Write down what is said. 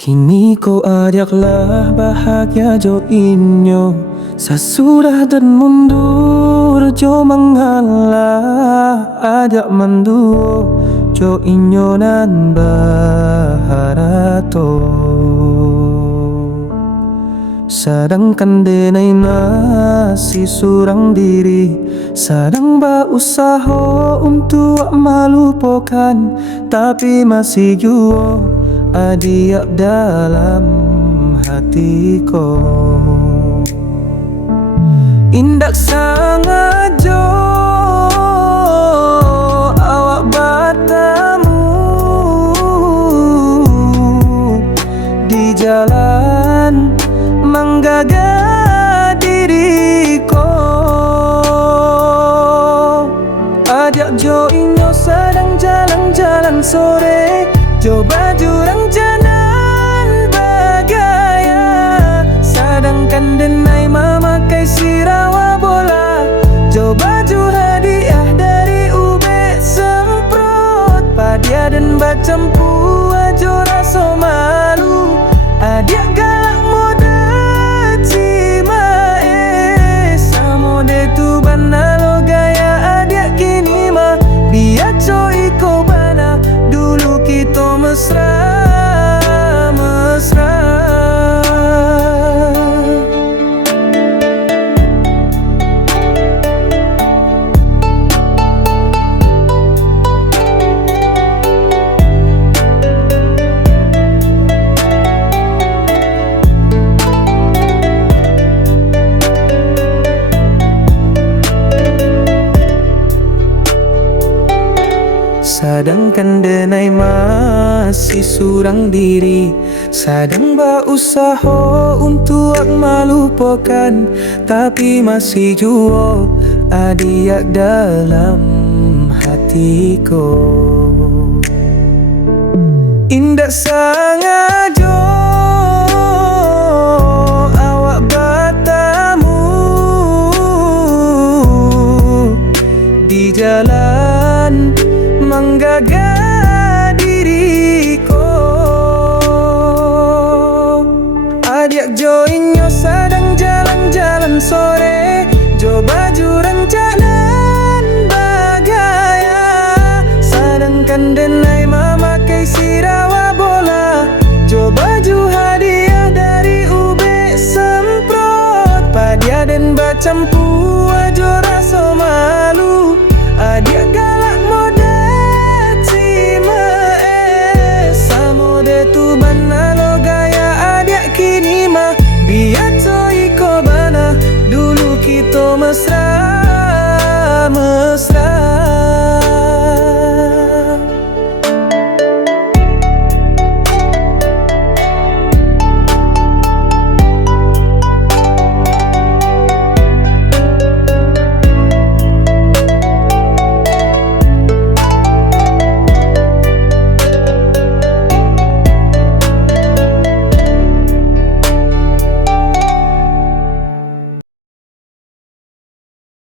Kini kau ajaklah bahagia jo inyo, sesudah dan mundur jo mengalah, ajak menduo jo inyo nan baharato. Sedangkan denai masih surang diri, sedang berusaha untuk melupakan, tapi masih jua adiak dalam hatiku. Indak sangat jo awak bertemu di jalan menggaga diriku. Ajak jo inyo sedang jalan-jalan sore, jo bajurang jalan bergaya, sedangkan denai memakai sirawa bola, jo baju hadiah dari ube semprot, padia dan bacempu ajo rasa malu, adia galak mode cima samode tu banalo gaya adia kini mah biar co iko bana, dulu kita mesra. Sedangkan denai masih surang diri, sedang berusaha untuk melupakan, tapi masih jua adiak dalam hatiku. Indah sangat jo awak bertemu di jalan menggaga diriku. Adik jo inyo sedang jalan-jalan sore, jo baju rancangan bergaya, sedangkan denai memakai sirawa bola, jo baju hadiah dari ube semprot, padia dan bacempu ajo rasa malu, adik galak mode tu banalo gaya adik kini mah biar co iko bana, dulu kita mesra.